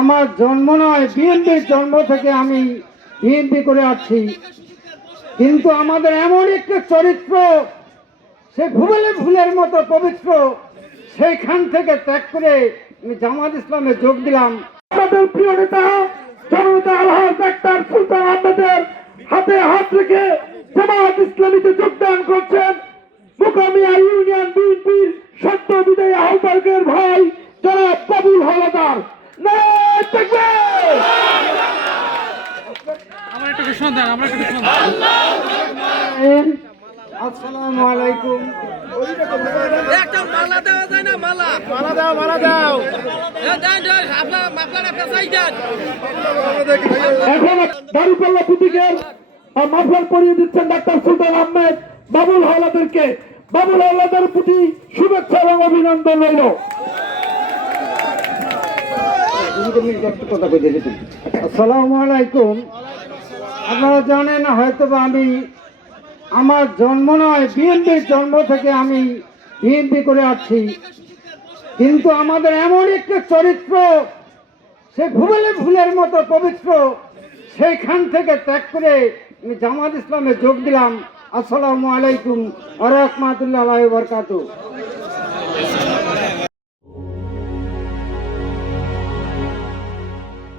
আমার জন্ম নয়, বিএনপির জন্ম থেকে আমি বিএনপি করে আসছি। কিন্তু আমাদের এমন একটা চরিত্র, সে ফুলের মতো পবিত্র, সেইখান থেকে ত্যাগ করে আমি জামাত ইসলামে যোগ দিলাম। আমাদের প্রিয় নেতা জননেতা আলহাজ ডাক্তার সুলতান আহমেদের হাতে হাত রেখে জামাত ইসলামীতে যোগদান করছেন মুকামিয়া ইউনিয়ন বিএনপির সদ্য বিদায়ী আহ্বায়কের ভাই জনাব বাবুল হাওলাদার। আসসালামু আলাইকুম। এখন দাঁড়িপাল্লা প্রতীকের মাফলার পরিয়ে দিচ্ছেন ডাক্তার সুলতান আহমেদ বাবুল হাওলাদারকে। বাবুল হাওলাদার প্রতি শুভেচ্ছা এবং অভিনন্দন রইল। আসসালামু আলাইকুম। আপনারা জানেন হয়তোবা আমি আমার জন্ম নয়, বিএনপির জন্ম থেকে আমি বিএনপি করে আসছি। কিন্তু আমাদের এমন একটা চরিত্র, সে ফুলের মতো পবিত্র, সেইখান থেকে ত্যাগ করে আমি জামাত ইসলামে যোগ দিলাম। আসসালামু আলাইকুম ওয়া রাহমাতুল্লাহি ওয়া বারাকাতুহু।